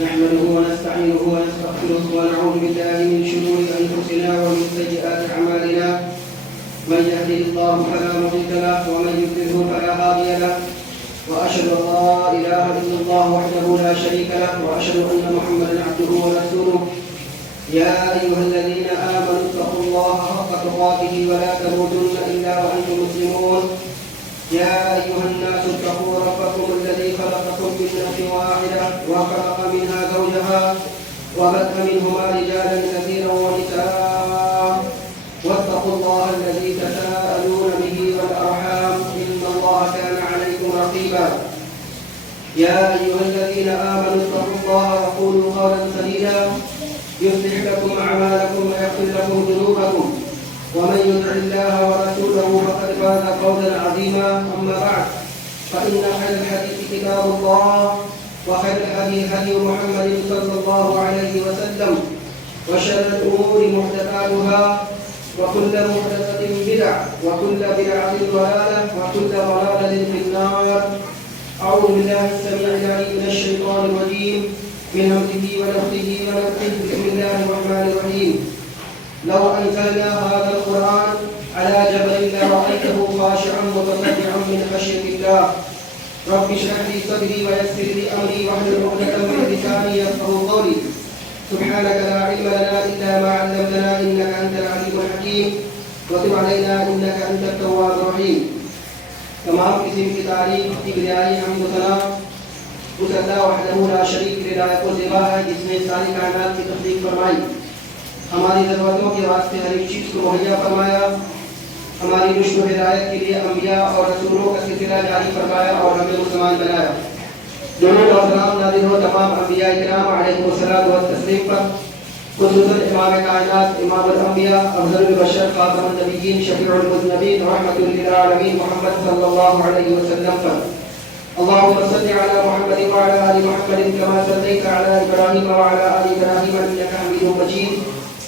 نحمده ونستعينه ونستغفره ونعوذ بالله من شرور أنفسنا ومن سيئات أعمالنا من يهده الله فلا مضل له ومن يضلل فلا هادي له وأشهد أن لا إله إلا الله وحده لا شريك له وأشهد أن محمدا عبده ورسوله يا أيها الذين آمنوا اتقوا الله حق تقاته ولا تموتن إلا وأنتم مسلمون يا أيها الناس اتقوا ربكم الذي خلقكم من نفس واحدة وخلق منها زوجها وبث منهما رجالا كثيرا ونساء واتقوا الله الذي تساءلون به والأرحام إن الله كان عليكم رقيبا يا أيها الذين آمنوا اتقوا الله وقولوا قولا سديدا يصلح لكم أعمالكم ويغفر لكم ذنوبكم ومن يطع الله ورسوله فقد فاز فوزا عظيما أما بعد فإن خير الحديث كتاب الله وخير الهدي هدي محمد صلى الله عليه وسلم وشر الأمور محدثاتها وكل محدثة بدعة وكل بدعة ضلالة وكل ضلالة في النار. أعوذ بالله السميع العليم من الشيطان الرجيم من همزه ونفخه ونفخه. بسم الله الرحمن الرحيم. لو أنزلنا هذا القرآن على جبل لرأيته خاشعا متصدعا من خشية الله. رب اشرح لي صدري ويسر لي أمري واحلل عقدة من لساني يفقهوا قولي. سبحانك لا علم لنا إلا ما علمتنا إنك أنت العليم الحكيم وتب علينا إنك أنت التواب الرحيم. تمام قسم کی تعریف کبریائی حمد و ثنا اس اللہ وحدہ لا شریک کی رعایت و زیبا ہے جس نے ساری کائنات کی تخلیق فرمائی، ہماری ضرورتوں کے واسطے ہر ایک چیز کو مہیا فرمایا، ہماری رشد و ہدایت کے لیے انبیاء اور رسولوں کا سلسلہ جاری فرمایا اور ہمیں مسلمان بنایا. درود اور سلام نازل ہو تمام انبیاء کرام علیہ الصلوۃ والتسلیم پر، خصوصاً امام کائنات امام الانبیاء افضل البشر خاتم النبیین شفیع المذنبین رحمۃ للعالمین محمد صلی اللہ علیہ وسلم پر. اللهم صل على محمد وعلى آل محمد كما صليت على إبراهيم وعلى آل إبراهيم إنك حميد مجيد.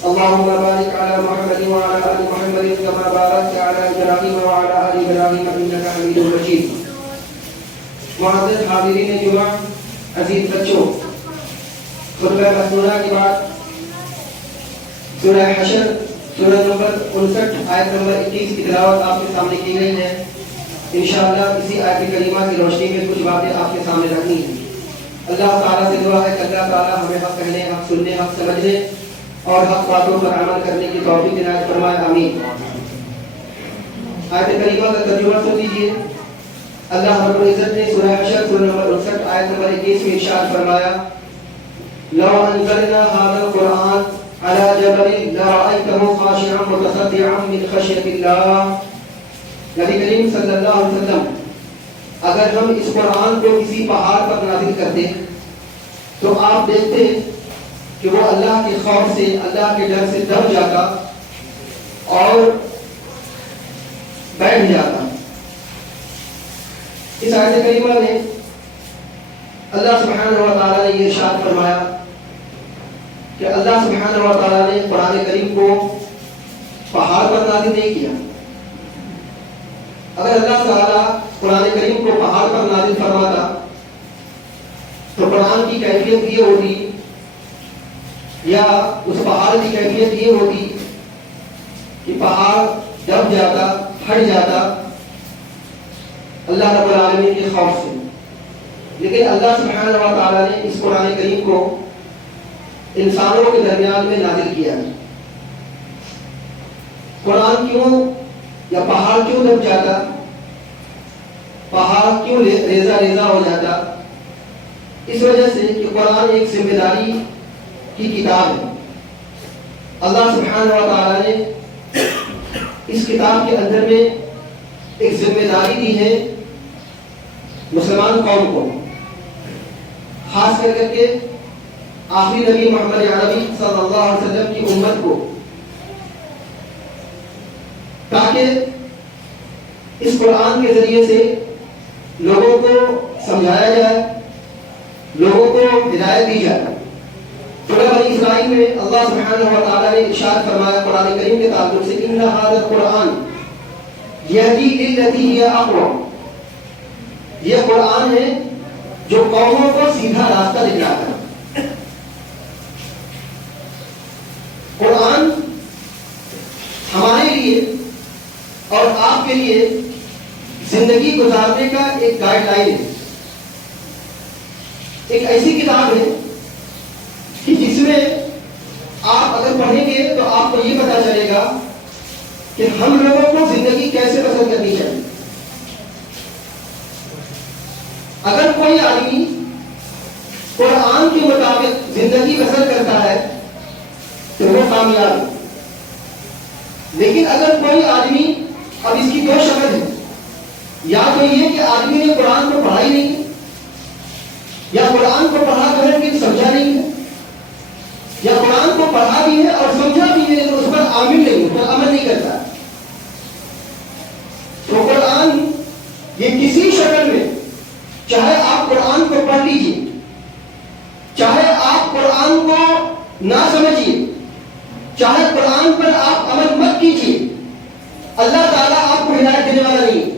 اللهم بارك على محمد وعلى آل محمد كما باركت على إبراهيم وعلى آل إبراهيم إنك حميد مجيد. معزز حاضرین جمعہ، عزیز بچوں، خطبہ مسنونہ کے بعد سورہ حشر سورہ نمبر 59 آیت نمبر 21 کی تلاوت آپ کے سامنے کی گئی ہے. انشاءاللہ اسی آیت کریمہ کی روشنی میں کچھ باتیں آپ کے سامنے رکھنی ہیں. اللہ تعالیٰ سے دعا ہے کہ اللہ تعالیٰ ہمیں حق کہنے، حق سننے، حق سمجھنے اور حق باتوں پر عمل کرنے کی توفیق عنایت فرمائے. آمین. آیت کریمہ کا ترجمہ سن لیجیے. اللہ رب العزت نے سورہ حشر سورہ نمبر 59 آیت نمبر 21 میں ارشاد فرمایا: لو انزلنا هذا القرآن على جبل لرأيته خاشعا متصدعا من خشية الله. نبی کریم صلی اللہ علیہ وسلم، اگر ہم اس قرآن کو کسی پہاڑ پر نازل کرتے تو آپ دیکھتے کہ وہ اللہ کے خوف سے، اللہ کے ڈر سے دب جاتا اور بیٹھ جاتا. اس آیت کریمہ میں اللہ سبحانہ و تعالیٰ نے یہ ارشاد فرمایا کہ اللہ سبحانہ و تعالیٰ نے قرآن کریم کو پہاڑ پر نازل نہیں کیا. اگر اللہ تعالیٰ قرآن کریم کو پہاڑ پر نازل فرماتا تو قرآن کی کیفیت یہ ہوتی یا اس پہاڑ کی کیفیت یہ ہوتی کہ پہاڑ دب جاتا، پھٹ جاتا اللہ رب العالمین کے خوف سے. لیکن اللہ سبحانہ و تعالیٰ نے اس قرآن کریم کو انسانوں کے درمیان میں نازل کیا. قرآن کیوں یا پہاڑ کیوں دب جاتا، پہاڑ کیوں ریزہ ریزہ ہو جاتا؟ اس وجہ سے کہ قرآن ایک ذمہ داری کی کتاب ہے. اللہ سبحانہ و تعالیٰ نے اس کتاب کے اندر میں ایک ذمہ داری دی ہے مسلمان قوم کو، خاص کر کے آخری نبی محمد عربی صلی اللہ علیہ وسلم کی امت کو، تاکہ اس قرآن کے ذریعے سے لوگوں کو سمجھایا جائے، لوگوں کو ہدایت دی جائے. سورہ بنی اسرائیل میں اللہ سبحانہ و تعالیٰ نے ارشاد فرمایا قرآن کریم کے تعلق سے: ان ھذا القرآن یہدی للتی ہی اقوم. یہ قرآن ہے جو قوموں کو سیدھا راستہ دکھاتا ہے. لیے زندگی گزارنے کا ایک گائیڈ لائن ہے، ایک ایسی کتاب ہے کہ جس میں آپ اگر پڑھیں گے تو آپ کو یہ پتا چلے گا کہ ہم لوگوں کو زندگی کیسے بسر کرنی چاہیے. اگر کوئی آدمی قرآن کے مطابق زندگی بسر کرتا ہے تو وہ کامیاب ہے. لیکن اگر کوئی آدمی، اب اس کی دو شکل ہے، یا تو یہ کہ آدمی نے قرآن کو پڑھا ہی نہیں ہے، یا قرآن کو پڑھا تو ہے لیکن سمجھا نہیں ہے، یا قرآن کو پڑھا بھی ہے اور سمجھا بھی ہے لیکن اس پر عامل نہیں ہے، پر عمل نہیں کرتا. تو قرآن یہ کسی شکل میں، چاہے آپ قرآن کو پڑھ لیجیے، چاہے آپ قرآن کو نہ سمجھیے، چاہے قرآن پر آپ عمل مت کیجیے، اللہ تعالیٰ آپ کو ہدایت دینے والا نہیں ہے.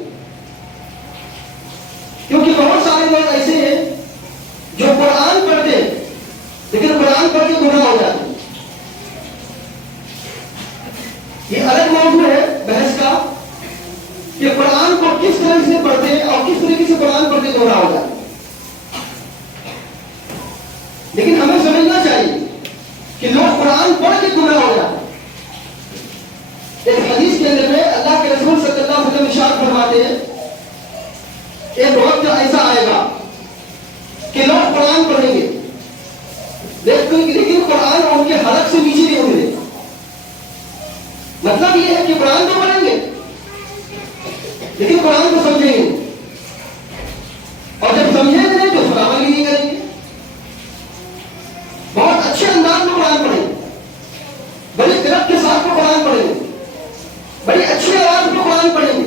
کیونکہ بہت سارے لوگ ایسے ہیں جو قرآن پڑھتے ہیں لیکن قرآن پڑھ کے گناہ ہو جاتے ہیں. یہ الگ موضوع ہے بحث کا کہ قرآن کو کس طرح سے پڑھتے ہیں اور کس طریقے سے قرآن پڑھ کے گناہ ہو جاتے ہیں. لیکن ہمیں سمجھنا چاہیے کہ لوگ قرآن پڑھ کے گناہ ہو جاتے ہیں. ایک حدیث کے اندر میں اللہ کے رسول صلی اللہ علیہ وسلم ارشاد فرماتے ہیں ایک وقت ایسا آئے گا کہ لوگ قرآن پڑھیں گے لیکن قرآن ان کے حلق سے نیچے نہیں اترے گا. مطلب یہ ہے کہ قرآن تو پڑھیں گے لیکن قرآن کو سمجھیں گے، اور جب سمجھیں گے نہیں تو اس پر عمل ہی نہیں کریں گے. بہت اچھے انداز میں قرآن پڑھیں گے، بڑی قرت کے ساتھ کو قرآن پڑھیں گے، بڑی اچھی آواز میں قرآن پڑھیں گے.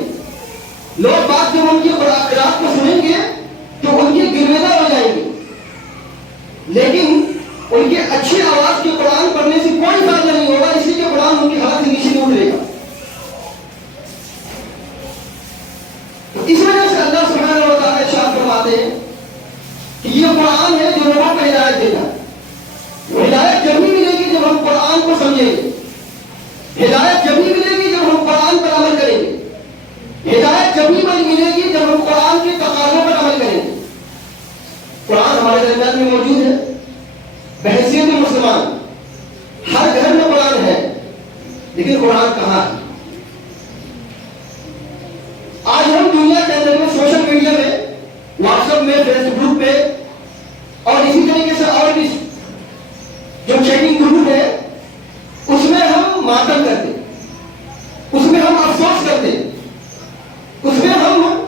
لوگ بات جب ان کی قرآن کو سنیں گے تو ان کی گرویدہ ہو جائیں گے، لیکن ان کے اچھی آواز کے قرآن پڑھنے سے کوئی فائدہ نہیں ہوگا، اسی لیے قرآن ان کے ہاتھ سے نیچے نہیں اترے گا. اس وجہ سے اللہ سبحانہ و تعالیٰ ارشاد فرماتے ہیں کہ یہ قرآن ہے جو لوگوں کو ہدایت دیتا ہے. ہدایت جب بھی ملے گی جب ہم قرآن کو سمجھیں گے، ہدایت جب بھی ملے گی جب ہم قرآن پر عمل کریں گے، ہدایت جب بھی ملے گی جب ہم قرآن کے تقاضوں پر عمل کریں گے. قرآن ہمارے درمیان میں موجود ہے بحیثیت مسلمان، ہر گھر میں قرآن ہے، لیکن قرآن کہاں ہے؟ آج ہم دنیا کے اندر میں سوشل میڈیا میں، واٹس ایپ میں، فیس بک پہ اور اسی طریقے سے اور بھی جو چیٹنگ گروپ ہے اس میں ہم ماتم کرتے، اس میں ہم افسوس کرتے، اس میں ہم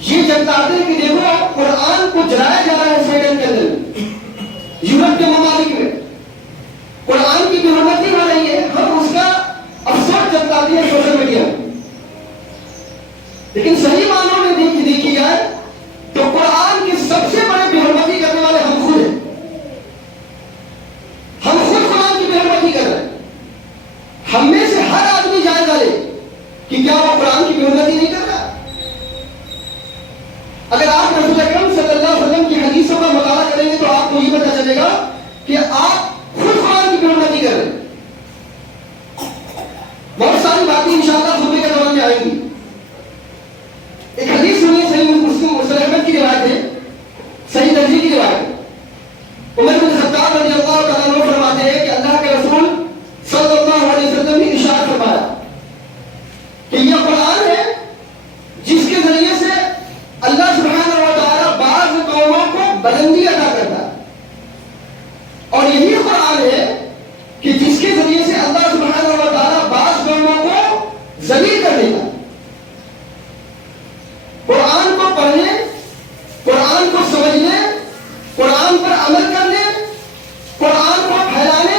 یہ جتاتے ہیں کہ دیکھو قرآن کو جلایا جا رہا ہے سویڈن کے اندر، یورپ کے ممالک میں قرآن کی بے حرمتی ہو رہی ہے، ہم اس کا افسوس جتاتے ہیں سوشل میڈیا میں. لیکن صحیح معنوں میں دیکھی جائے تو قرآن کے سب سے بڑے بے حرمتی کرنے والے ہم خود ہیں. ہم خود قرآن کی بے حرمتی کر رہے ہیں. ہم میں سے ہر آدمی جائزہ لے کہ کیا وہ قرآن کی بے حرمتی نہیں کر رہا. اگر آپ رسول اکرم صلی اللہ علیہ وسلم کی حدیثوں کا مطالعہ کریں گے تو آپ کو یہ پتہ چلے گا کہ آپ خود قرآن کی بے حرمتی کر رہے ہیں. بہت ساری باتیں انشاءاللہ خطبے کے دوران میں آئیں گی. ایک حدیث سنیے، صحیح مسلم احمد کی روایت ہے، صحیح ترجیح کی روایت ہے. عمر بن خطاب رضی اللہ تعالیٰ عنہ فرماتے ہیں کہ اللہ کے رسول صلی اللہ علیہ وسلم نے ارشاد فرمایا کہ یہ قرآن ہے جس کے ذریعے سے اللہ سبحانہ و تعالیٰ بعض قوموں کو بلندی عطا کرتا ہے، اور یہی قرآن ہے کہ جس کے ذریعے سے اللہ سبحانہ و تعالیٰ بعض قوموں کو ذلیل کر دیتا ہے. قرآن کو پڑھنے، قرآن کو سمجھنے، قرآن پر عمل کرنے، قرآن کو پھیلانے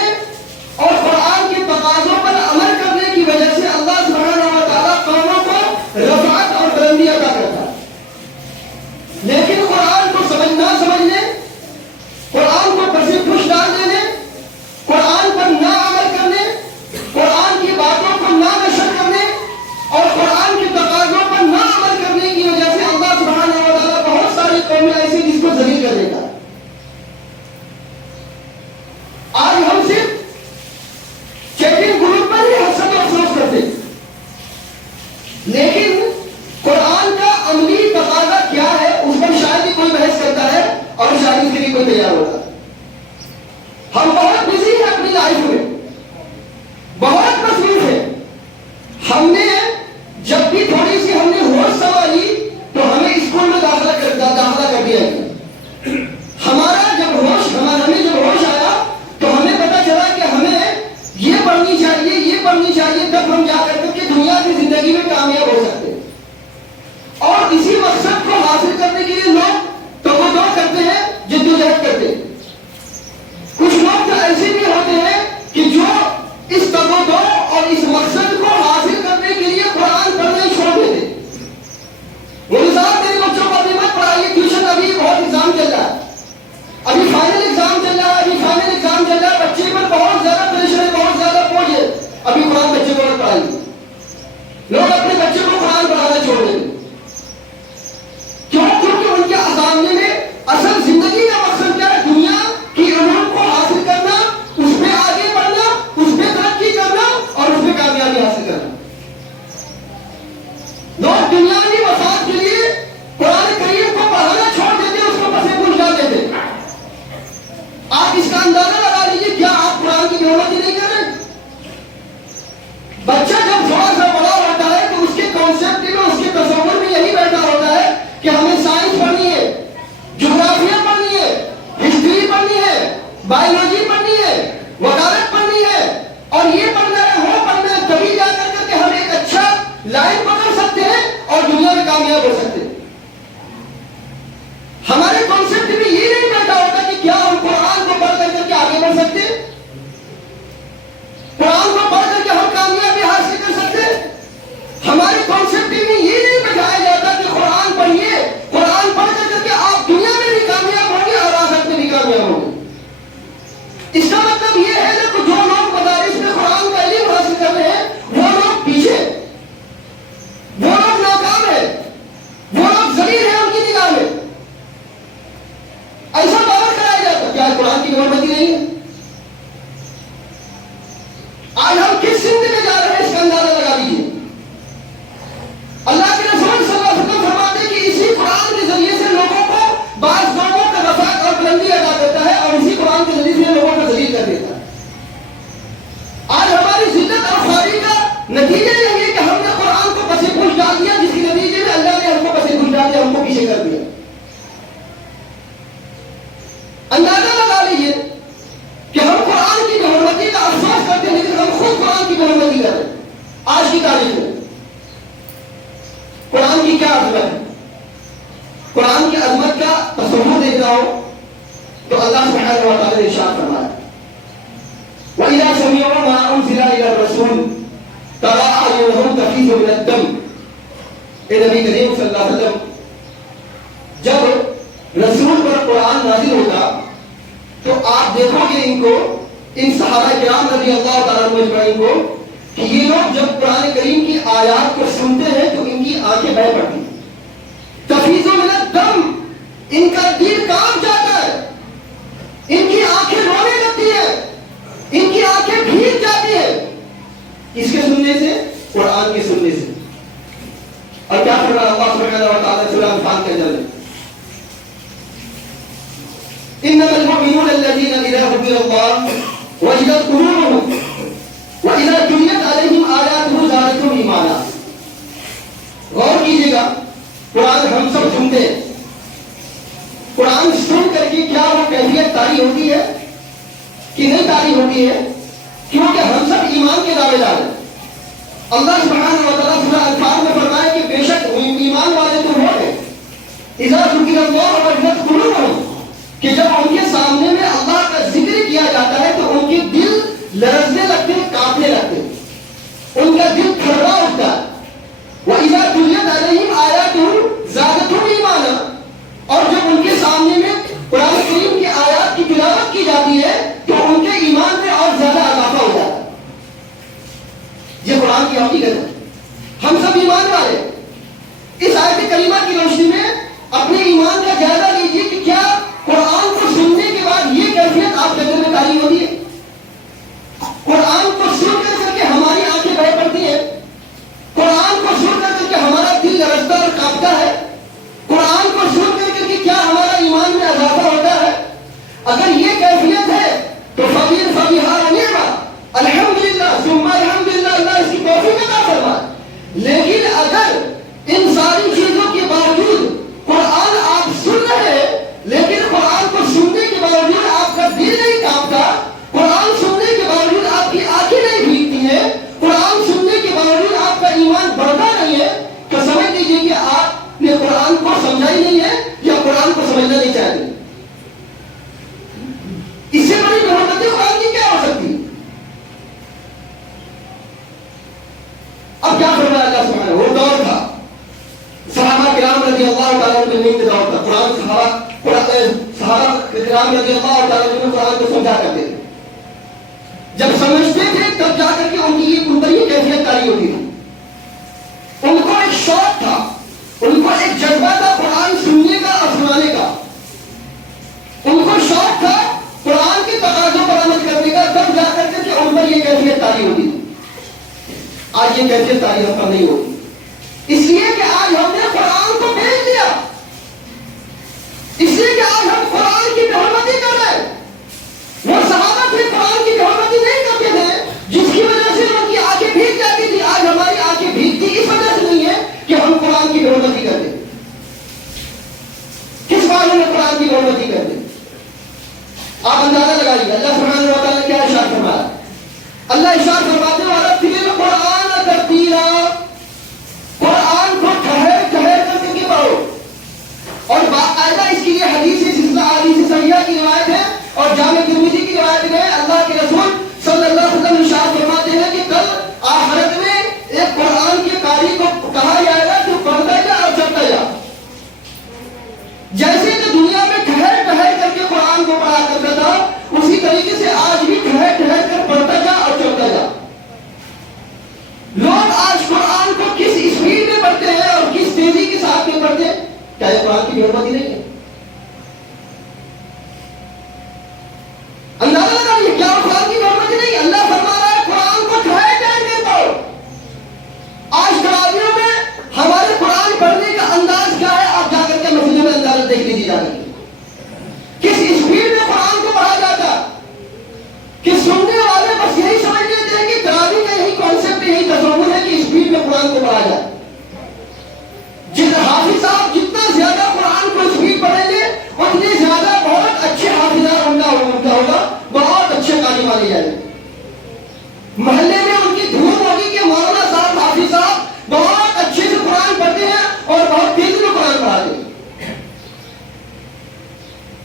اور قرآن کے تقاضوں پر عمل کرنے کی وجہ سے اللہ سبحانہ و تعالیٰ قوموں کو رفعت اور بلندی عطا کرتا ہے. لیکن قرآن کو نہ سمجھنے، قرآن کو پر سے پوچھ ڈال دینے، قرآن پر نہ عمل کرنے، قرآن کی باتوں کو نہ نشر کرنے اور قرآن کے تقاضوں پر نہ عمل کرنے کی وجہ سے اللہ سبحانہ و تعالیٰ بہت ساری قومیں ایسی جس کو ذلیل کر دیتا ہے. نہیں تیار ہوتا. ہم بہت بزی ہیں اپنی لائف میں, بہت مصروف ہیں. ہم نے جب بھی تھوڑی سی ہم نے ہوش سنبھالی تو ہمیں اسکول میں داخلہ کر دیا گیا. ہمیں جب ہوش آیا تو ہمیں پتا چلا کہ ہمیں یہ پڑھنی چاہیے, تب ہم جا کر کے دنیا کی زندگی میں کامیاب ہو سکتے. اور اسی مقصد کو حاصل کرنے کے لیے لوگ توجہ کرتے ہیں, جدوجہد کرتے ہیں. کچھ لوگ تو ایسے بھی ہوتے ہیں کہ جو اس توجہ اور اس مقصد کو حاصل کرنے کے لیے قرآن پڑھنا چھوڑ دیتے. وہ صاحب میرے بچوں کو ابھی مت پڑھائیے ٹیوشن, ابھی بہت ایگزام چل رہا ہے, ابھی فائنل ایگزام چل رہا ہے, بچے پر بہت زیادہ پریشر ہے, بہت زیادہ بوجھ ہے, ابھی قرآن بچے کو مت پڑھائیے. لوگ اپنے بچے کو قرآن پڑھانا چھوڑ دیں. کیوں؟ کیونکہ ان کے سامنے میں اصل زندگی کا مقصد کیا ہے؟ دنیا کی علوم کو حاصل کرنا, اس میں آگے بڑھنا, اس میں ترقی کرنا اور اس میں کامیابی حاصل کرنا. لوگ دنیاوی مفاد کے لیے قرآن کریم کو پڑھانا چھوڑ دیتے, اس کو پسے بھول جا دیتے. آپ اس کا اندازہ لگا لیجیے, کیا آپ قرآن کی حرمتی نہیں کر رہے؟ بچہ جب تھوڑا سا بڑا ہوتا ہے تو اس کے کانسیپٹ میں, اس کے تصور میں یہی بیٹھا ہوتا ہے کہ ہمیں سائنس پڑھنی ہے, جغرافیہ پڑھنی ہے, ہسٹری پڑھنی ہے, بایولوجی پڑھنی ہے, وکالت پڑھنی ہے, اور یہ پڑھنا ہے, وہ پڑھنا ہے, تبھی جا کر کے ہم ایک اچھا لائن پکڑ سکتے ہیں اور دنیا میں کامیاب ہو سکتے ہیں. ہمارے کانسیپٹ میں یہ نہیں بیٹھا ہوتا کہ کیا ہم قرآن کو پڑھ کر کے آگے بڑھ سکتے ہیں, قرآن کو پڑھ کر کے ہم کامیابی حاصل کر سکتے ہیں. ہمارے کانسیپٹ میں یہ نہیں بتایا جاتا کہ قرآن پڑھیے, قرآن پڑھ کر کے آپ دنیا میں بھی کامیاب ہوں گے اور آخرت میں بھی کامیاب ہوں گے. اس کا مطلب یہ ہے کہ جو لوگ مدارس میں قرآن کا علم حاصل کر رہے ہیں وہ لوگ پیچھے, وہ لوگ ناکام ہیں, وہ لوگ ذلیل ہیں ان کی نگاہ میں. ایسا باور کرایا جاتا, کیا قرآن کی حرمتی نہیں ہے؟ آج ہم کس سمت میں جا رہے ہیں اس کا اندازہ لگا لیجیے. اللہ کے رسول صلی اللہ علیہ وسلم فرماتے ہیں کہ اسی قرآن کے ذریعے سے لوگوں کو بعض لوگوں کا رفعت اور بلندی عطا کرتا ہے اور اسی قرآن کے ذریعے سے لوگوں کو ذلیل کر دیتا ہے. آج ہماری ذلت اور خواری کا نتیجہ یہ ہے کہ ہم نے قرآن کو پسے پوش ڈال دیا, جس کے نتیجے میں اللہ نے ہم کو پسے پوش ڈال دیا, ہم کو پیچھے کر دیا. اندازہ لگا لیجیے کہ ہم قرآن کی حرمتی کا افسوس کرتے ہیں لیکن ہم خود قرآن کی حرمتی کر رہے ہیں. آج کی تاریخ میں قرآن کی کیا عظمت ہے, قرآن کی عظمت کا تصور دیکھ رہا ہو تو اللہ سبحانہ و تعالی نے ارشاد فرمایا وَإِذَا سَمِعُوا مَا أُنزِلَ إِلَى الرَّسُولِ تَرَىٰ أَعْيُنَهُمْ تَفِيضُ مِنَ الدَّمْعِ. اے نبی کریم صلی اللہ علیہ وسلم, جب رسول پر قرآن نازل ہوتا تو آپ دیکھو گے ان کو, ان صحابہ کرام رضی اللہ تعالیٰ عنہ اجمعین کو, کہ یہ لوگ جب قرآن کریم کی آیات کو سنتے ہیں تو ان کی آنکھیں بہہ پڑتی ہیں. تفیض من الدم, ان کا دل کانپ جاتا ہے, ان کی آنکھیں رونے لگتی ہیں, ان کی آنکھیں بھیگ جاتی ہیں اس کے سننے سے, قرآن کے سننے سے. اور کیا فرمایا اللہ سبحانہ و تعالیٰ سورہ انفال کے اندر, انما المؤمنون الذين اذا ذكر الله وجلت قلوبهم واذا تليت عليهم آياته زادتهم ایمانا. غور کیجیے گا, قرآن ہم سب سنتے ہیں, قرآن سن کر کے کیا وہ کیفیت طاری ہوتی ہے کہ نہیں طاری ہوتی ہے؟ کیونکہ ہم سب ایمان کے دعوے دار ہیں. اللہ سبحانہ و تعالیٰ سورہ انفال میں فرمایا کہ بے شک ایمان والے تو وہ ہیں اذا ذکر اللہ وجلت قلوبهم, کہ جب ان کے سامنے میں اللہ کا ذکر کیا جاتا ہے تو ان کے دل لرزنے لگتے ہیں, کانپنے لگتے ہیں, ان کا دل تھرا اٹھتا ہے. وَإِذَا تُلِيَتْ عَلَيْهِمْ آيَاتُهُ زَادَتْهُمْ ایمانا, اور جب ان کے سامنے میں قرآن کریم کی آیات کی تلاوت کی جاتی ہے تو ان کے ایمان میں اور زیادہ اضافہ ہو جاتا ہے. یہ قرآن کی حقیقت ہے. ہم سب ایمان والے. اس آیت کریمہ کی روشنی میں اپنے ایمان کا جائزہ لیجیے کہ کیا قرآن کو سننے کے بعد یہ کیفیت آپ کے دل میں تعلیم ہوتی ہے؟ قرآن کو سن کر کے ہماری آنکھیں بہہ پڑتی ہیں, قرآن کو سن کر کے ہمارا دل لرزتا اور کانپتا ہے, قرآن کو سن کر کے کیا ہمارا ایمان میں اضافہ ہوتا ہے؟ اگر یہ کیفیت ہے تو فقیر فقیہا نعمہ، الحمدللہ ثم الحمدللہ، اللہ اس کی توفیق عطا فرمائے۔ لیکن اگر ان ساری چیزوں کے باوجود قرآن آپ سن رہے لیکن قرآن کو سننے کے باوجود آپ کا دل نہیں کانپتا، قرآن سننے کے باوجود آپ کی آنکھیں نہیں بھیگتی ہیں، قرآن سننے کے باوجود آپ کا ایمان بڑھتا نہیں ہے، تو سمجھ لیجیے کہ آپ نے قرآن کو سمجھا ہی نہیں ہے یا قرآن کو سمجھنا نہیں چاہتے۔ اس سے بڑی محبت قرآن کی کیا ہو سکتی؟ اب کیا فرمایا اللہ سبحانہ، وہ دور تھا صحابہ کرام رضی اللہ تعالیٰ عنہ کے دور تھا، صحابہ کرام رضی اللہ تعالیٰ عنہ قرآن کو سمجھا کرتے تھے، جب سمجھتے تھے تب جا کر کے ان پر یہ کیفیت تاری ہوتی تھی۔ ان کو ایک شوق تھا، ان کو ایک جذبہ تھا قرآن سننے کا اور سنانے کا، ان کو شوق تھا قرآن کے تقاضوں پر عمل کرنے کا، تب جا کر کے ان پر یہ کیفیت تاری ہوتی تھی۔ آج یہ کیفیت تاری ہم پر نہیں ہوتی، اس لیے کہ آج ہم نے قرآن کو بیچ دیا، اس لیے کہ آج ہم قرآن کی بےحرمتی کر رہے ہیں۔ وہ صحابہ پھر قرآن کی بےحرمتی نہیں کرتے تھے جس کی وجہ سے ان کی آنکھیں بھیگ جاتی تھی، آج ہماری آنکھیں بھیگتی اس وجہ سے نہیں ہے کہ ہم قرآن کی بےحرمتی کرتے۔ کس بارے میں قرآن کی بےحرمتی کرتے؟ آپ اندازہ لگائیے اللہ سبحانہ و تعالیٰ نے کیا ارشاد فرمایا۔ اللہ ارشاد فرماتے ہیں وَرَتِّلِ الْقُرْآنَ تَرْتِيلًا، قرآن کو ٹھہر ٹھہر کر کے پڑھو۔ اور باقاعدہ اس کے لیے حدیث سلسلہ احادیث صحیحہ کی روایت ہے اور جامع ترمذی کی روایت میں اللہ کے رسول صلی اللہ علیہ وسلم ارشاد فرماتے ہیں کہ کل آخرت میں ایک قرآن کے قاری کو کہا جائے گا تو پڑھتا جا اور چلتا جا۔ جیسے کہ دنیا میں ٹھہر ٹھہر کر کے قرآن کو پڑھا کرتا تھا، اسی طریقے سے آج بھی ٹھہر ٹھہر کر پڑھتا جا اور چلتا جا۔ لوگ آج قرآن کو کس اسپیڈ میں پڑھتے ہیں اور کس تیزی کے ساتھ میں پڑھتے ہیں، کیا یہ قرآن کی بےحرمتی نہیں ہے؟ اندازہ لگائیے کیا قرآن کی بےحرمتی نہیں؟ اللہ فرما رہا ہے قرآن کو ٹھہر ٹھہر کے پڑھو۔ آج تراویح میں ہمارے قرآن پڑھنے کا انداز کیا ہے؟ آپ جا کر کے مسجدوں میں اندازہ دیکھ لیجیے جا کر کس اسپیڈ میں قرآن کو پڑھا جاتا کہ سننے والے بس یہی سمجھ لیتے ہیں کہ تراویح کا یہی کانسیپٹ یہی تصور ہے کہ اسپیڈ میں قرآن کو پڑھا جائے۔ جس حافظ صاحب جتنا زیادہ قرآن کو اسپیڈ پڑھیں گے اتنے زیادہ بہت اچھے حافظ ہوگا، بہت اچھے قاری مانے جائیں گے۔ محلے میں ان کی دھوم ہوگی کہ مولانا صاحب حافظ صاحب بہت اچھے سے قرآن پڑھتے ہیں اور بہت تیزی میں قرآن پڑھاتے ہیں۔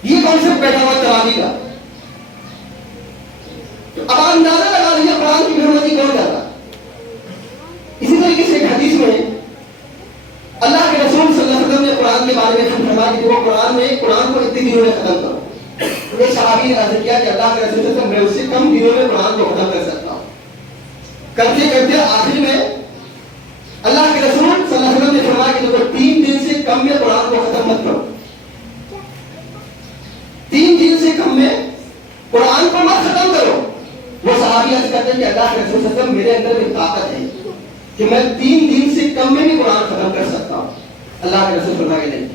یہ کانسیپٹ بیٹھا ہوا تراویح کا۔ اب آپ اندازہ لگا لیجیے قرآن کی بےحرمتی کون کرتا۔ اسی طریقے سے ایک حدیث میں اللہ کے رسول صلی اللہ علیہ وسلم نے قرآن کے بارے میں فرمایا کہ وہ قرآن کو اتنے دنوں میں ختم کرو۔ ایک صحابی نے عرض کیا کہ اللہ کے رسول صلی اللہ علیہ وسلم میں اس سے کم دنوں میں قرآن کو ختم کر سکتا ہوں۔ کرتے کرتے آخر میں اللہ کے رسول صلی اللہ علیہ وسلم نے فرمایا کہ دیکھو 3 دن سے کم میں قرآن کو ختم مت کرو، 3 دن سے کم میں قرآن کو مت ختم کرو۔ وہ صحابی عرض کرتے ہیں کہ اللہ کے رسول صلی اللہ علیہ وسلم میرے اندر ایک طاقت ہے کہ میں 3 دن سے کم میں بھی قرآن ختم کر سکتا ہوں۔ اللہ کے رسول فرمائے نہیں،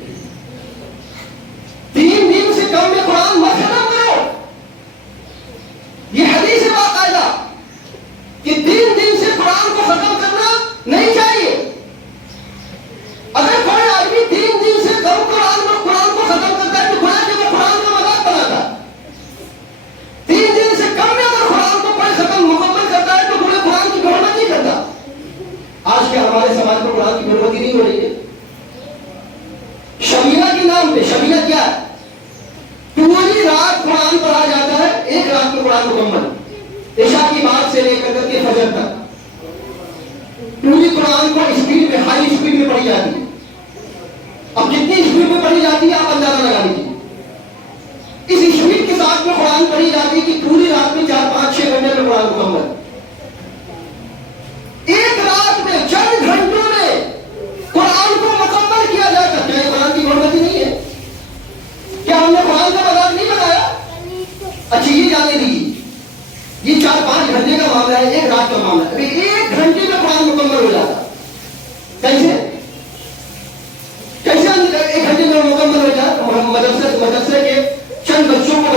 3 دن سے کم میں قرآن مت ختم کرو۔ یہ حدیث ہے باقاعدہ کہ 3 دن سے قرآن کو ختم کرنا نہیں چاہیے۔ اگر کوئی آدمی 3 دن سے کم قرآن کو ختم کرتا ہے تو گویا کہ وہ قرآن کا مذاق بناتا ہے۔ 3 دن سے کم میں اگر قرآن کو کوئی ختم مکمل کرتا ہے تو گویا قرآن کی بےحرمتی نہیں کرتا۔ آج کیا ہمارے سماج میں قرآن کی بےحرمتی نہیں ہو رہی ہے؟ شبیہ کے نام پہ، شبیہ کیا ہے؟ پوری رات قرآن پڑھا جاتا ہے، ایک رات میں قرآن مکمل، عشاء کی بات سے لے کر کے فجر تک پوری قرآن کو اسپیڈ میں، ہائی اسپیڈ میں پڑھی جاتی ہے۔ اب جتنی اسپیڈ میں پڑھی جاتی ہے آپ اندازہ لگا لیجیے، اس اسپیڈ کے ساتھ میں قرآن پڑھی جاتی ہے کہ پوری رات میں 4 5 6 گھنٹے میں قرآن مکمل۔ ایک رات میں چند گھنٹوں میں قرآن کو مکمل کیا جاتا ہے۔ کیا یہ قرآن کی بےحرمتی نہیں ہے؟ کیا ہم نے قرآن کا مذاق نہیں بنایا؟ اچھا یہ جاننے دیجیے، یہ 4 5 گھنٹے کا معاملہ ہے، ایک رات کا معاملہ ہے۔ ابھی 1 گھنٹے میں قرآن مکمل ہو جاتا، کیسے 1 گھنٹے میں مکمل ہو جاتا؟ مدرسے کے چند بچوں کو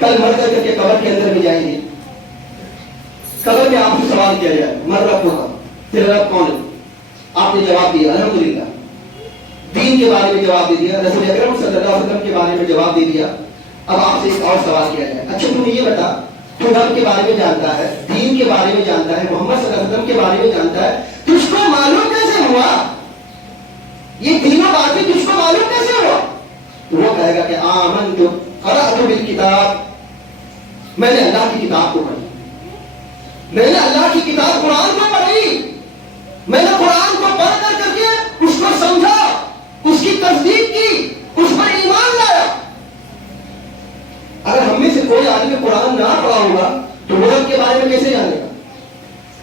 کل مر کر کے قبر کے اندر بھی جائیں گے. قبر میں آپ سے سوال کیا جائے مر رب ہوگا تیرا رب کون ہے؟ آپ نے جواب دیا الحمدللہ. دین کے بارے میں جواب دے دیا, رسول اکرم صلی اللہ علیہ وسلم کے بارے میں جواب دے دیا. اب آپ سے ایک اور سوال کیا جائے, اچھا تم یہ بتا, تو رب کے بارے میں جانتا ہے, دین کے بارے میں جانتا ہے, محمد صلی اللہ علیہ وسلم کے بارے میں جانتا ہے, تجھ کو معلوم کیسے ہوا یہ تینوں باتیں تجھ کو معلوم کیسے ہوا؟ تو وہ کہے گا کہ آمنت قرأت بالکتاب, میں نے اللہ کی کتاب کو پڑھی, میں نے اللہ کی کتاب قرآن کو پڑھی, میں نے قرآن کو پڑھ کر کے اس کو سمجھا, اس کی تصدیق کی, اس پر ایمان لایا. اگر ہم میں سے کوئی آدمی قرآن نہ پڑھا ہوگا تو وہ رب کے بارے میں کیسے جانے گا؟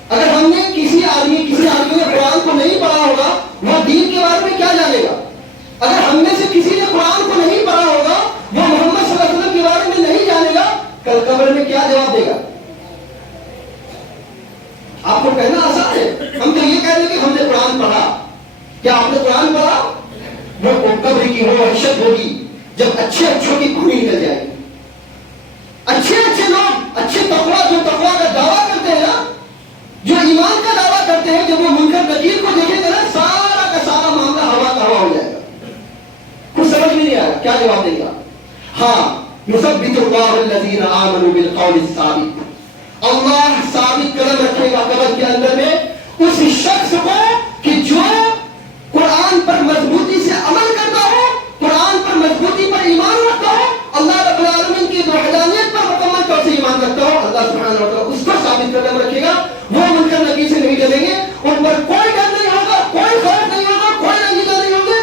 اگر ہم نے کسی آدمی نے قرآن کو نہیں پڑھا ہوگا وہ دین کے بارے میں کیا جانے گا؟ اگر ہم میں سے کسی نے قرآن کو نہیں پڑھا ہوگا وہ محمد صلی اللہ علیہ وسلم کے بارے میں نہیں جانے گا, کل قبر میں کیا جواب دے گا؟ آپ کو کہنا آسان ہے, ہم تو یہ کہہ رہے کہ ہم نے قرآن پڑھا. کیا آپ نے قرآن پڑھا؟ وہ قبر کی وہ وحشت ہوگی جب اچھے اچھوں کی کھوئی نکل جائے گی. اچھے لوگ, اچھے تقویٰ, جو تقویٰ کا دعویٰ کرتے ہیں نا, جو ایمان کا دعویٰ کرتے ہیں, جب وہ منکر نکیر کو دیکھیں گے نا, سارا کا سارا معاملہ ہوا کا ہوا ہو جائے گا. کچھ سمجھ میں نہیں آئے گا کیا جواب دے گا؟ ہاں, یثبت اللہ الذین آمنوا بالقول الثابت, اللہ ثابت قدم رکھے گا قبر کے اندر میں اس شخص کو کہ جو قرآن پر مضبوطی سے عمل کرتا ہو, قرآن پر مضبوطی پر ایمان رکھتا ہو, اللہ رب العالمین کی وحدانیت پر مکمل طور سے ایمان رکھتا ہو, اللہ سبحانہ و تعالیٰ اس پر ثابت قدم رکھے گا. وہ منکر نکیر سے نہیں ڈریں گے, ان پر کوئی ڈر نہیں ہوگا, کوئی خوف نہیں ہوگا, کوئی رنجیدہ نہیں ہوں گے,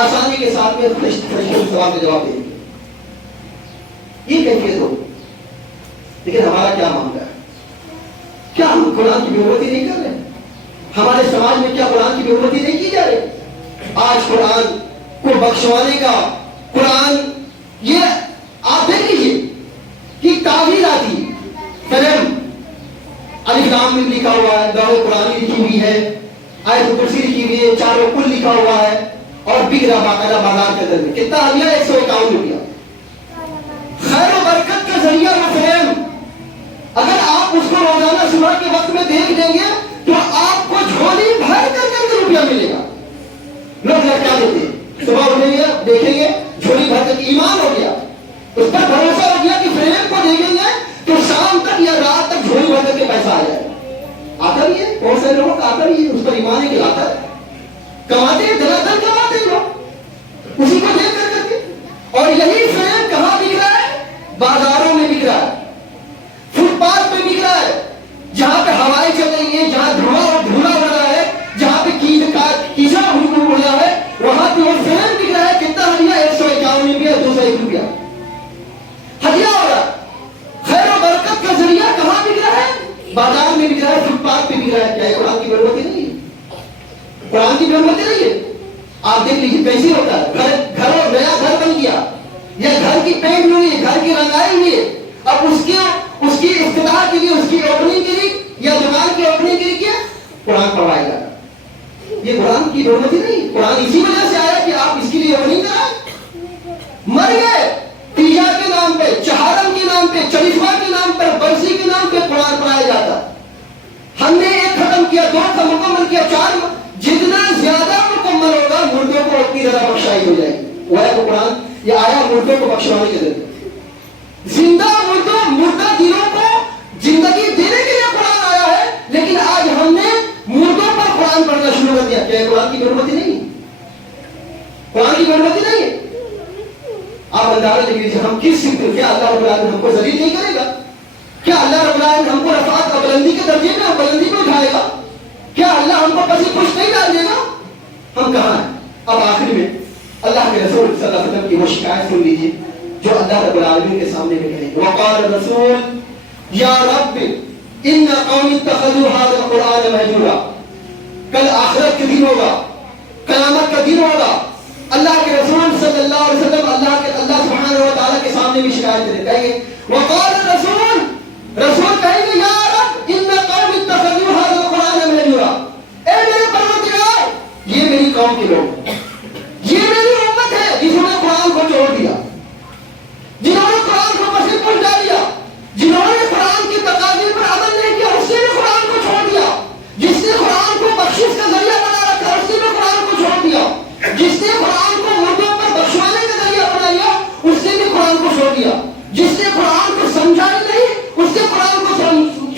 آسانی کے ساتھ میں فرشتوں سوال کا جواب دیں گے. یہ کیفیت ہو. لیکن ہمارا کیا معاملہ ہے؟ کیا ہم قرآن کی بے حرمتی نہیں کر رہے؟ ہمارے سماج میں کیا قرآن کی بے حرمتی نہیں کی جا رہی؟ آج قرآن کو بخشوانے کا, قرآن یہ آپ دیکھ لیجیے کہ تعبیر آتی فلم الف لام میم لکھا ہوا ہے, لوح قرآنی لکھی ہوئی ہے, آیت کرسی لکھی ہوئی ہے, چاروں کل لکھا ہوا ہے, اور بک رہا باقاعدہ بازار کے اندر میں. کتنا آ گیا؟ 151 روپیہ. خیر و برکت کا ذریعہ وہ فلم, اگر آپ اس کو روزانہ صبح کے وقت میں دیکھ لیں گے تو آپ کو جھولی بھر کر کے روپیہ ملے گا. لوگ کیا دیتے ہیں, صبح اٹھیں گے دیکھیں گے جھولی بھر کر, ایمان ہو گیا, اس پر بھروسہ ہو گیا کہ فریم کو دیکھیں گے تو شام تک یا رات تک جھولی بھر کر کے پیسہ آ جائے. آتا بھی ہے, بہت سارے لوگوں کا آتا بھی ہے, اس پر ایمان ہے کہ آتا ہے, کماتے ہیں, دراصل کماتے ہیں لوگ اسی کو دیکھ کر کے. اور یہی فریم کہاں بک رہا ہے؟ بازاروں میں بک رہا ہے, فٹ پاتھ پہ بک رہا ہے, جہاں پہ ہوائیں چل رہی ہیں, جہاں دھواں ہو رہا ہے, جہاں پہ کیچڑ اڑ رہا ہے, وہاں پہ وہ فریم بک رہا ہے. کتنا ہدیہ؟ 151 روپیہ, 201 روپیہ ہدیہ ہو رہا ہے. خیر و برکت کا ذریعہ کہاں بک رہا ہے؟ بازار میں بک رہا ہے, فٹ پاتھ پہ بک رہا ہے. کیا قرآن کی بے حرمتی نہیں ہے؟ قرآن کی بے حرمتی نہیں ہے. آپ دیکھ لیجیے کیسے ہوتا ہے, گھر نیا گھر بن گیا, یا گھر کی پینٹ ہوئی ہے, گھر کی رنگائی ہوئی ہے, اب اس کی افتتاح کے لیے, اس کی اوپننگ کے لیے یا دکان کی اوپننگ کے لیے کیا قرآن پڑھوایا جا رہا ہے. یہ قرآن کی حرمتی نہیں. قرآن اسی وجہ سے آیا کہ آپ اس کے لیے اوپننگ کرائیں. مر گئے, تیجا کے نام پہ, چہارم کے نام پہ, چلیفہ کے نام پر, برسی کے نام پہ قرآن پڑھایا جاتا. ہم نے ایک ختم کیا, 2 کا مکمل کیا, 4, جتنا زیادہ مکمل ہوگا مردوں کو اتنی زیادہ بخشائی ہو جائے گی. وہ ہے قرآن, یہ آیا مردوں کو بخشوانے کے ذریعے. زندہ مردہ دلوں کو زندگی دینے کے لیے قرآن آیا ہے, لیکن آج ہم نے مردوں پر قرآن پڑھنا شروع کر دیا. کیا قرآن کی حرمتی نہیں ہے؟ قرآن کی حرمتی نہیں ہے. آپ اندازہ لگیے ہم کس سمت, کیا اللہ رب العالمین ہم کو ذلیل نہیں کرے گا؟ کیا اللہ رب العالمین ہم کو رفعت اور بلندی کے درجے میں, بلندی میں اٹھائے گا؟ کیا اللہ ہم کو پسی پوچھ نہیں ڈال دے گا؟ ہم کہاں ہیں؟ اب آخر میں اللہ کے رسول صلی اللہ علیہ وسلم کی وہ شکایت سن لیجیے جو اللہ رب العالمین کے سامنے میں کہیں, وقال الرسول یا رب ان قوم اتخذوا هذا القرآن مهجورا. کل آخرت کے دن ہوگا, قیامت کا دن ہوگا, اللہ کے رسول صلی اللہ علیہ وسلم اللہ سبحانہ و تعالیٰ کے سامنے بھی شکایت کریں گے. وقال الرسول, رسول کہیں گے یا رب ان قوم اتخذوا هذا القرآن مهجورا. اے میرے پروردگار, یہ میری قوم کے لوگ, یہ میری امت ہے جنہوں نے قرآن کو چھوڑ دیا, جنہوں نے قرآن کو پسند پہنچا چھوڑ دیا. جس نے قرآن کو سمجھا ہی نہیں اس نے قرآن کو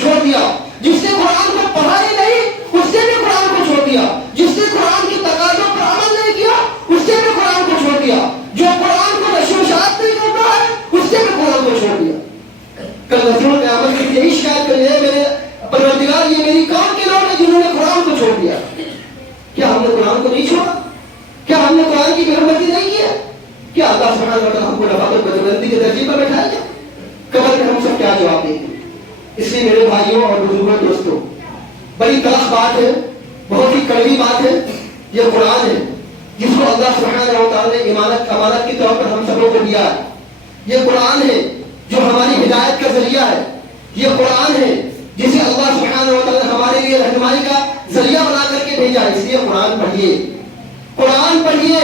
چھوڑ دیا. جس نے قرآن کو پڑھا ہی نہیں اس نے بھی قرآن کو چھوڑ دیا. جس نے قرآن کی تقاضوں پر عمل نہیں کیا اس نے بھی قرآن کو چھوڑ دیا. جو قرآن کو نشر و اشاعت نہیں کرتا ہے اس نے بھی قرآن کو چھوڑ دیا. کل رسول قیامت کی یہی شکایت کرے ہیں میرے پروردگار یہ میری قوم کے لوگ ہیں جنہوں نے قرآن کو چھوڑ دیا. کیا ہم نے قرآن کو نہیں چھوڑا؟ کیا ہم نے قرآن کی بے حرمتی نہیں کی؟ کیا اللہ سبحانہ و تعالیٰ ہم کو رفعت و بلندی کے درجے پر بیٹھائے گا؟ قبر میں ہم سب کیا جواب دیں گے؟ اس لیے میرے بھائیوں اور بزرگوں دوستوں بڑی تلخ بات ہے, بہت ہی کڑوی بات ہے. یہ قرآن ہے جس کو اللہ سبحانہ و تعالیٰ نے امانت کے طور پر ہم سبوں کو دیا ہے. یہ قرآن ہے جو ہماری ہدایت کا ذریعہ ہے. یہ قرآن ہے جسے اللہ سبحانہ و تعالیٰ نے ہمارے لیے رہنمائی کا ذریعہ بنا کر کے بھیجا ہے. اس لیے قرآن پڑھیے, قرآن پڑھیے.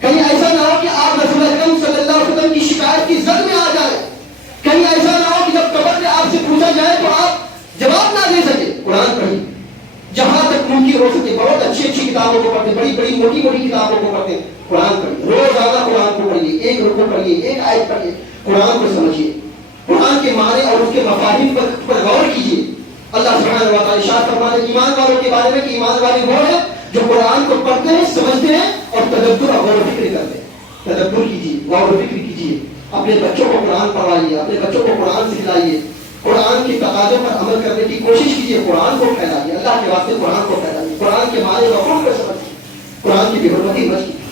کہیں ایسا نہ ہو کہ آپ رسول اکرم صلی اللہ علیہ وسلم کی شکایت کی زد میں آ جائیں. کہیں ایسا نہ ہو کہ جب قبر میں آپ سے پوچھا جائے تو آپ جواب نہ دے سکے. قرآن پڑھیے جہاں تک ممکن ہو سکے. بہت اچھی اچھی کتابوں کو پڑھتے, بڑی بڑی موٹی موٹی کتابوں کو پڑھتے. قرآن پڑھیے, روزانہ قرآن کو پڑھیے, ایک رکوع پڑھیے, ایک آیت پڑھیے. قرآن کو سمجھیے, قرآن کے معنی اور اس کے مفاہیم پر غور کیجیے. اللہ سبحانہ و تعالیٰ ارشاد فرماتے ہیں ایمان والوں کے بارے میں کہ ایمان والے وہ ہیں جو قرآن کو پڑھتے ہیں, سمجھتے ہیں اور تدبر اور غور و فکر کرتے ہیں. تدبر کیجیے, غور و فکر کیجیے. اپنے بچوں کو قرآن پڑھائیے, اپنے بچوں کو قرآن سکھلائیے. قرآن کے تقاضوں پر عمل کرنے کی کوشش کیجیے. قرآن کو پھیلائیے, اللہ کے واسطے قرآن کو پھیلائیے. قرآن کے معنی مفہوم کو سمجھیے. قرآن کی بے حرمتی مت کیجیے.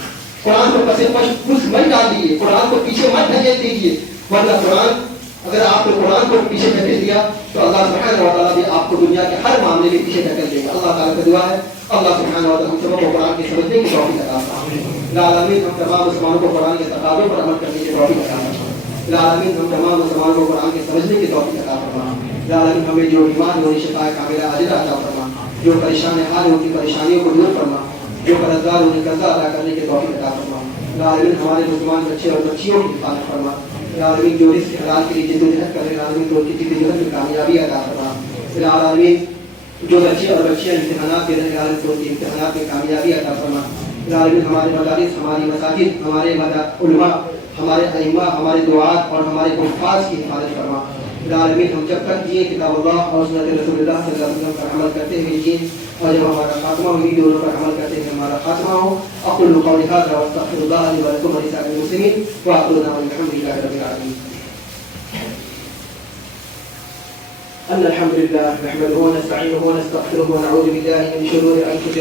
قرآن کو پس پش مت ڈال دیجیے. قرآن کو پیچھے مت دھکیل دیجیے, ورنہ قرآن اگر آپ نے قرآن کو پیچھے دھکیل دیا تو اللہ سبحانہ و تعالیٰ بھی آپ کو دنیا کے ہر معاملے میں پیچھے دھکیل دے گا. اللہ تعالیٰ کا دعا ہے اللہ سبحانہ و تعالیٰ ہم سب کو قرآن کی سمجھنے کی توفیق عطا فرمائے. العالمین ہم تمام مسلمانوں کو قرآن کے تقاضوں پر عمل کرنے کی توفیق عطا فرمائے. العالمین ہم تمام مسلمانوں کو قرآن کے سمجھنے کی توفیق عطا فرمائے. العالمین ہمیں جو ایمان اور شفا کاملہ عاجلہ عطا فرمائے. جو پریشان حال ان کی پریشانیوں کو دور فرما, جو قرضدار انہیں قرضہ ادا کرنے کی توفیق عطا فرما. العالمین ہمارے مسلمان بچے اور بچیوں کی حفاظت فرما. العالمین جو رزق حلال کے لیے جدوجہد کر رہے ہیں العالمین تو ان کی جدوجہد میں کامیابی عطا فرما. العالمین جو بچے اور بچیاں امتحانات دے رہے ہیں العالمین تو ان کے امتحانات میں کامیابی عطا فرما. العالمین ہمارے مدارس, ہماری مساجد, ہمارے علماء, ہمارے ائمہ, ہمارے دعات اور ہمارے حفاظ کی حفاظت فرما. العالمین ہم جب تک جیے کتاب اللہ اور سنت رسول اللہ صلی اللہ علیہ وسلم پر عمل کرتے ہوئے جیے, اور جب ہمارا خاتمہ ہو ان دونوں پر عمل کرتے ہوئے ہمارا خاتمہ ہو. اقول قولی ھذا واستغفر اللہ لی ولکم ولسائر المسلمین واخر دعوانا الحمد للہ رب العالمین. ان الحمد لله نحمده ونستعينه ونستغفره ونعوذ بالله من شرور انفسنا